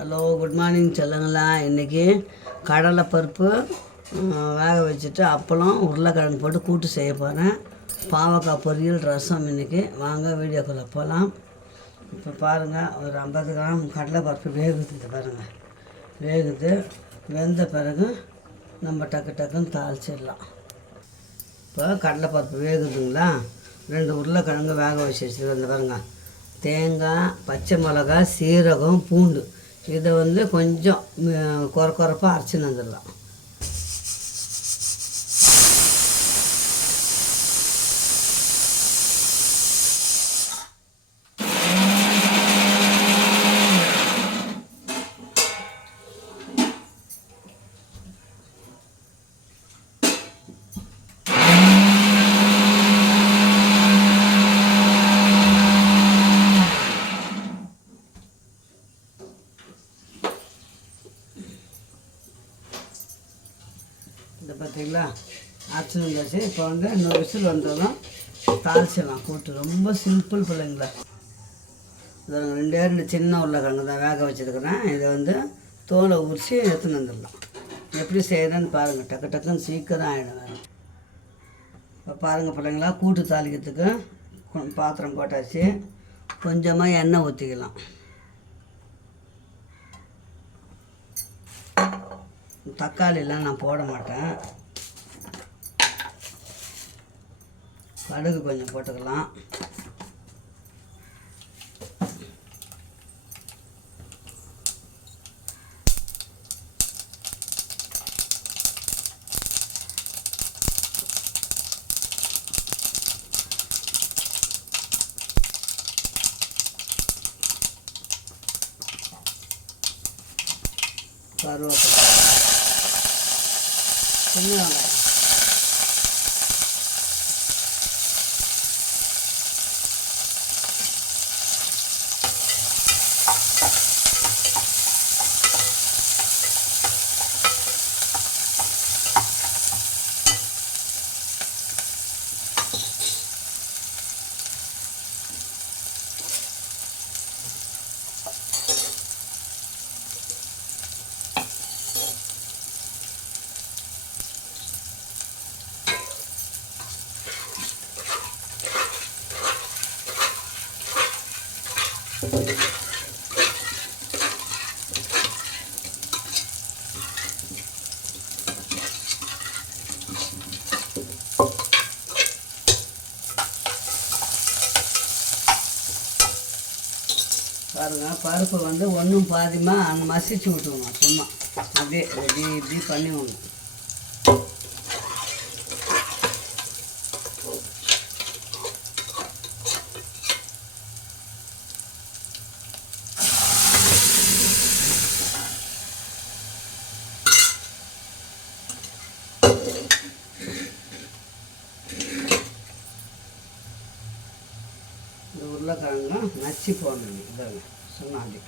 Hello, good morning சொல்லுங்களா. இன்றைக்கி கடலைப்பருப்பு வேக வச்சுட்டு அப்பளம் உருளைக்கிழங்கு போட்டு கூட்டு செய்ய போகிறேன். பாவக்காய் பொரியல், ரசம். இன்றைக்கி வாங்க வீடியோக்குள்ளே போகலாம். இப்போ பாருங்கள், ஒரு 50 கிராம் கடலைப்பருப்பு வேகுது. பாருங்கள், வேகுது. வெந்த பிறகு நம்ம டக்குன்னு தாளிச்சிடலாம். இப்போ கடலைப்பருப்பு வேகுதுங்களா, 2 உருளைக்கிழங்கு வேக வச்சு வச்சுருக்கேன். பாருங்கள், தேங்காய், பச்சை மிளகாய், சீரகம், பூண்டு இதை கொஞ்சம் குறப்பாக அரைச்சின்னு வந்துடலாம். இதை பார்த்தீங்களா, அரைச்சின்னு வந்தாச்சு. இப்போ இன்னொரு விசில் வந்ததும் தாளிச்சிடலாம். கூட்டு ரொம்ப சிம்பிள் பிள்ளைங்களா. இதை 2 சின்ன உருளைக்கிழங்கு தான் வேக வச்சுருக்கிறேன். இதை தோலை உரித்து எடுத்துன்னு வந்துடலாம். எப்படி செய்கிறேன்னு பாருங்கள். டக்குன்னு சீக்கிரம் ஆகிடும். இப்போ பாருங்கள் பிள்ளைங்களா, கூட்டு தாளிக்கிறதுக்கு பாத்திரம் போட்டாச்சு. கொஞ்சமாக எண்ணெய் ஊற்றிக்கலாம். தக்காளிலாம் நான் போட மாட்டேன். கடுகு கொஞ்சம் போட்டுக்கலாம். கருவேப்பிலை, சின்ன வெங்காயம், பாருங்கள். பருப்பு ஒன்றும் பாதியமாக மசிச்சு விட்டுக்கணும். சும்மா அப்படியே இப்படி பண்ணிக்கணும். இந்த உருளைக்கிழங்கும் நச்சு போடணும். இதாங்க சுண்ணாம்பு.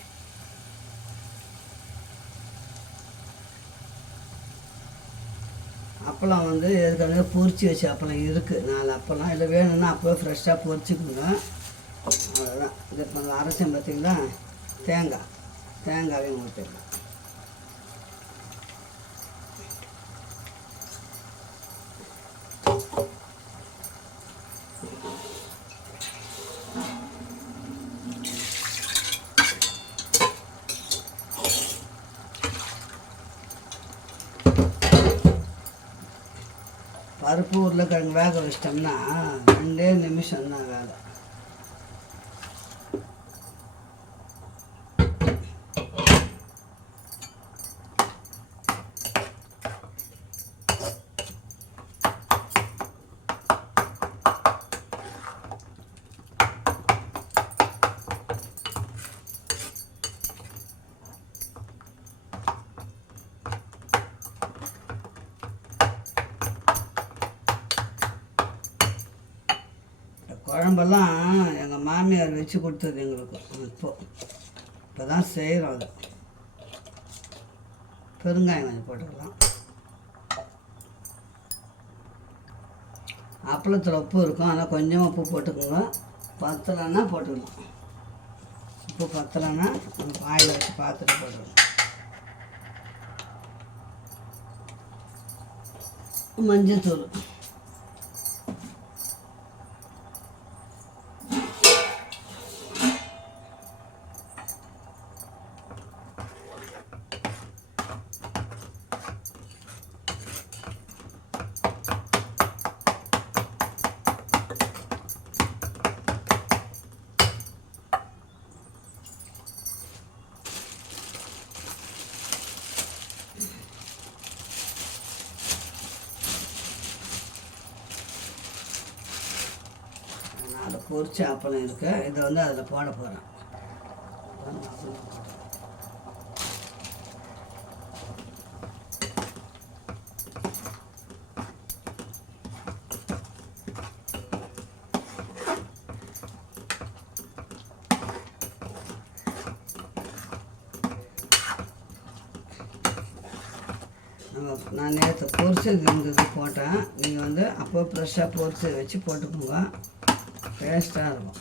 அப்பளம் ஏற்கனவே பொரிச்சு வச்சு அப்பளம் இருக்குது. 4 அப்பளம். இல்லை வேணும்னா அப்போவே ஃப்ரெஷ்ஷாக பொரிச்சுக்குங்க. அவ்வளோதான். இது இப்போ அரைச்சம் பார்த்திங்களா, தேங்காவையும் ஊற்றிடலாம். பருப்பு உருளைக்கிழங்கு வேக வச்சிட்டோம்னா 2 நிமிஷம் தான் வேலை. குழம்பெல்லாம் எங்கள் மாமியார் வச்சு கொடுத்தது எங்களுக்கு. இப்போ தான் செய்கிறோம். அது பெருங்காயம் கொஞ்சம் போட்டுக்கலாம். அப்பளத்தில் உப்பு இருக்கும், ஆனால் கொஞ்சமாக உப்பு போட்டுக்கோங்க. பத்தலைன்னா போட்டுக்கலாம். உப்பு பத்தலைன்னா நம்ம ஆயில் வச்சு பார்த்துட்டு போடுறோம். மஞ்சள் தூள், பொரிச்ச அப்பளம் இருக்குது. இதை வந்து அதில் போட போகிறேன். நான் நேற்று பொரிச்சது இருந்தது போட்டேன். நீங்கள் வந்து அப்போ ஃப்ரெஷ்ஷாக பொரிச்சு வச்சு போட்டுக்கோங்க, டேஸ்ட்டாக இருக்கும்.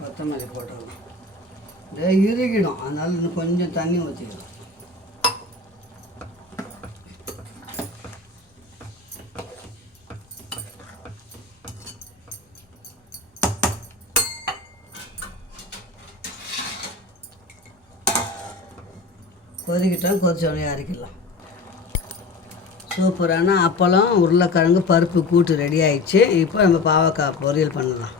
கொத்தமல்லி போட்டுடலாம். இறுகிடும், அதனால் இன்னும் கொஞ்சம் தண்ணி ஊற்றிக்கலாம். கொதிக்கிட்டோம், கொதிச்சோடனே அரைக்கலாம். சூப்பரான அப்பளம் உருளைக்கிழங்கு பருப்பு கூட்டு ரெடி ஆயிடுச்சு. இப்போ நம்ம பாவக்காய் பொரியல் பண்ணலாம்.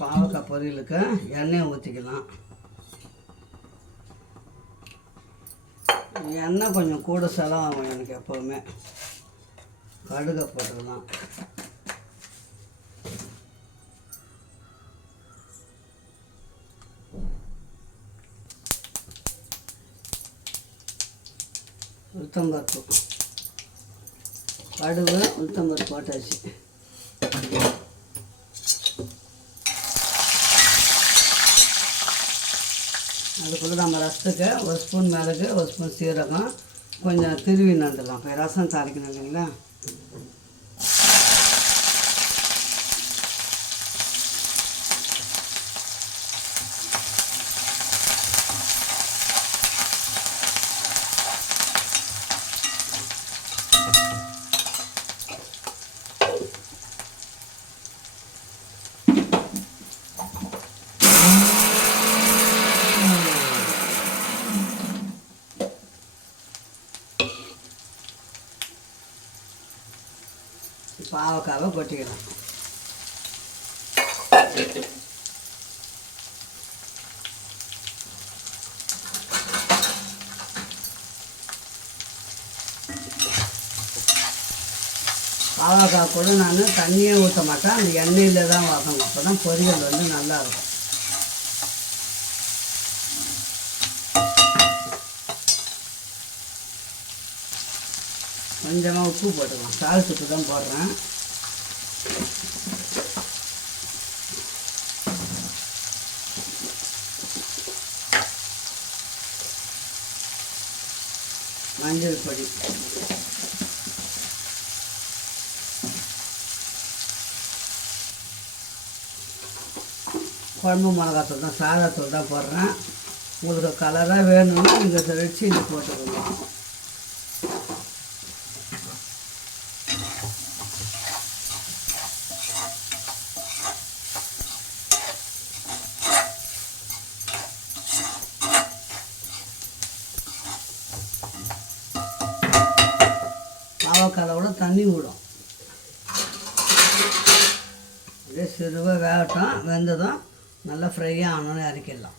பாவக்காய் பொரியலுக்கு எண்ணெய் ஊற்றிக்கலாம். எண்ணெய் கொஞ்சம் கூட செலவாகும் எனக்கு எப்போவுமே. கடுகை போட்டுக்கலாம். உளுத்தம்பருப்பு, கடுகு உளுத்தம்பருப்பு போட்டாச்சு. அதுக்குள்ளே நம்ம ரசத்துக்கு ஒரு ஸ்பூன் மிளகு, ஒரு ஸ்பூன் சீரகம், கொஞ்சம் திருவி நண்டுலாம். இப்போ ரசம் தாளிக்கணும் இல்லைங்களா. பாவக்காவை கொட்டிக்கலாம். பாவக்காய் கூட நான் தண்ணியே ஊற்ற மாட்டேன், அந்த எண்ணெயில் தான் வதங்கும். அப்போ தான் பொரியல் வந்து நல்லாயிருக்கும். கொஞ்சமாக உப்பு போட்டுக்கலாம். சால்ட் உப்பு தான் போடுறேன். மஞ்சள் பொடி, குழம்பு மிளகாத்தூள் தான், சாதாத்தூள் தான் போடுறேன். உங்களுக்கு கலராக வேணும்னா நீங்கள் ரெட் சில்லி போட்டுக்கணும். பாவக்காயோட தண்ணி விடும். அப்படியே சிறுவாக வேகட்டும். வெந்ததும் நல்லா ஃப்ரையாக ஆனோன்னு இறக்கிடலாம்.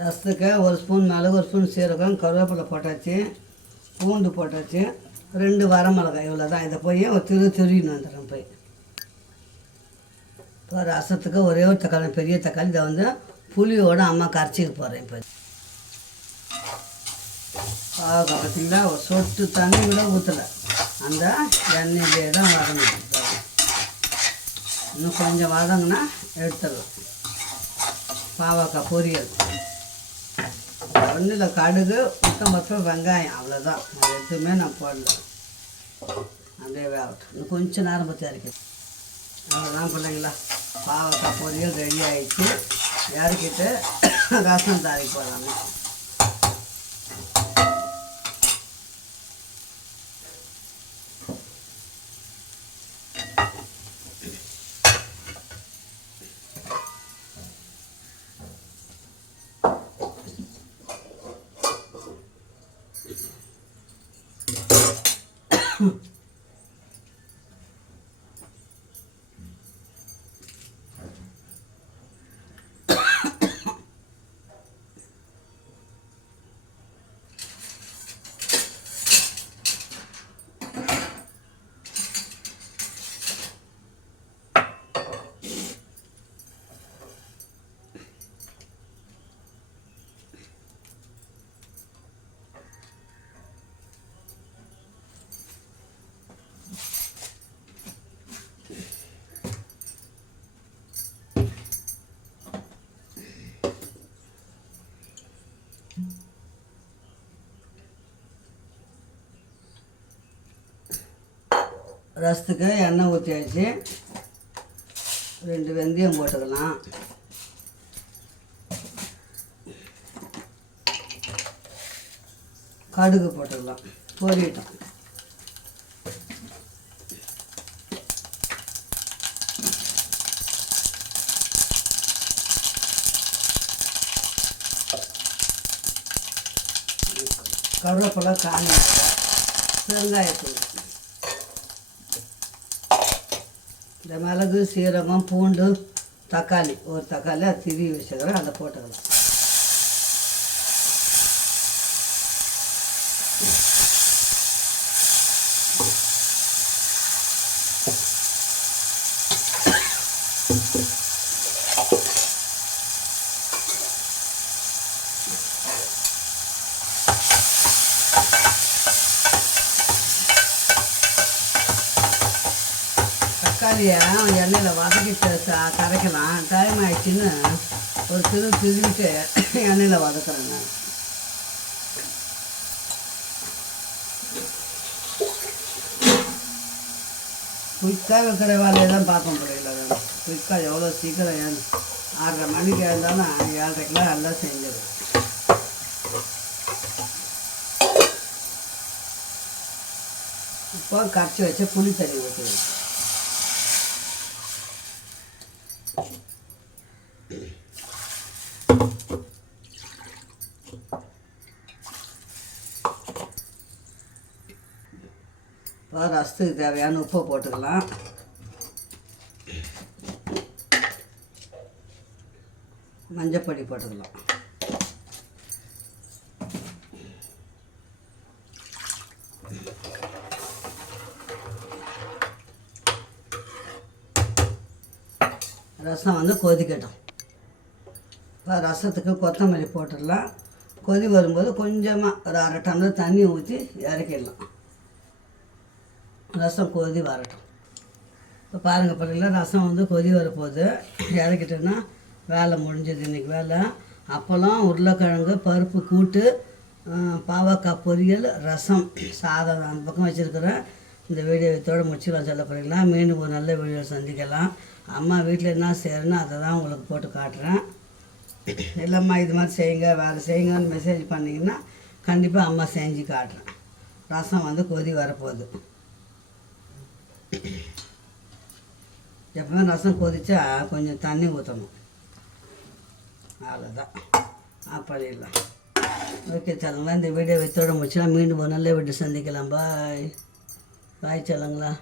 ரசத்துக்கு ஒரு ஸ்பூன் மிளகு, ஒரு ஸ்பூன் சீரகம், கருவேப்பிலை போட்டாச்சு, பூண்டு போட்டாச்சு, 2 வரமிளகாய், இவ்வளோ தான். இதை போய் ஒரு திருவின்னு வந்துடுறேன் போய். இப்போ ரசத்துக்கு ஒரே ஒரு தக்காளி, பெரிய தக்காளி. இதை வந்து புளியோடு அம்மா கரைச்சிக்க போகிறேன். இப்போ பார்த்தீங்களா, ஒரு சொட்டு தண்ணி கூட ஊற்றலை, அந்த எண்ணெயிலே தான் வதங்கணும். இன்னும் கொஞ்சம் வதங்கினா எடுத்துடலாம். பாவக்காய் பொரியல் ஒன்றும் இல்லை, கடுகு, உளுத்தம்பருப்பு, வெங்காயம், அவ்வளோதான். அது எதுவுமே நான் போடல. அப்படியே வேகட்டும். இன்னும் கொஞ்சம் நேரம் பற்றி அரைக்கணும். அவ்வளோதான் பிள்ளைங்களா, பாவக்காய் பொரியல் ரெடி ஆகிடுச்சு. இறக்கிட்டு ரசம் தாளிக்க போகிறாங்க. ரசத்துக்கு எண்ணெய் ஊற்றியாச்சு. 2 வெந்தயம் போட்டுக்கலாம். கடுகு போட்டுக்கலாம், பொரியட்டும். கருவேப்பிலை, காஞ்சி பெருங்காயத்தூள், இந்த மிளகு, சீரகம், பூண்டு, தக்காளி, ஒரு தக்காளி அது திருவி வச்சுக்கிறேன், அதை போட்டுக்கலாம். தக்காளியை எண்ணெயில் வதக்கிட்டு கரைக்கலாம். டைம் ஆயிடுச்சுன்னு ஒரு திருவிட்டு எண்ணெயில் வதக்குறேங்க. குயிக்காக வைக்கிற வேலையை தான் பார்க்க முடியல. குயிக்காக எவ்வளோ சீக்கிரம் 6:30 மணிக்கு இருந்தாலும் 7:30 எல்லாம் செஞ்சிடும். இப்போ கரைச்சி வச்ச புளி தண்ணி ஊற்றுவேன். இப்போ ரசத்துக்கு தேவையான உப்பை போட்டுக்கலாம். மஞ்சப்பொடி போட்டுக்கலாம். ரசம் வந்து கொதிக்கட்டும். இப்போ ரசத்துக்கு கொத்தமல்லி போட்டுடலாம். கொதி வரும்போது கொஞ்சமாக ஒரு 1/2 டம்ளர் தண்ணி ஊற்றி இறக்கிடலாம். ரசம் கொதி வரட்டும். இப்போ பாருங்கள் பிள்ளைங்களா, ரசம் வந்து கொதி வரப்போகுது. இறக்கிட்டோன்னா வேலை முடிஞ்சது. இன்றைக்கி வேலை அப்பளம், உருளைக்கிழங்கு, பருப்பு கூட்டு, பாவக்காய் பொரியல், ரசம், சாதம் அந்த பக்கம் வச்சுருக்கிறேன். இந்த வீடியோ இதோடு முடிச்சுக்கலாம் சொல்ல போகிறீங்களா. மீண்டும் ஒரு நல்ல வீடியோ சந்திக்கலாம். அம்மா வீட்டில் என்ன செய்யறேன்னு அதை தான் உங்களுக்கு போட்டு காட்டுறேன். இல்லைம்மா இது மாதிரி செய்யுங்க, வேறு செய்யுங்கன்னு மெசேஜ் பண்ணிங்கன்னா கண்டிப்பாக அம்மா செஞ்சு காட்டுறேன். ரசம் வந்து கொதி வரப்போகுது. எப்பவுமே ரசம் கொதிச்சா கொஞ்சம் தண்ணி ஊற்றணும். அவ்வளோதான், பண்ணிடலாம். ஓகே சொல்லுங்களா, இந்த வீடியோ இதோட முடிச்சுலாம். மீண்டும் ஒரு நல்ல வீடியோ சந்திக்கலாம். பாய் பாய் சொல்லுங்களா.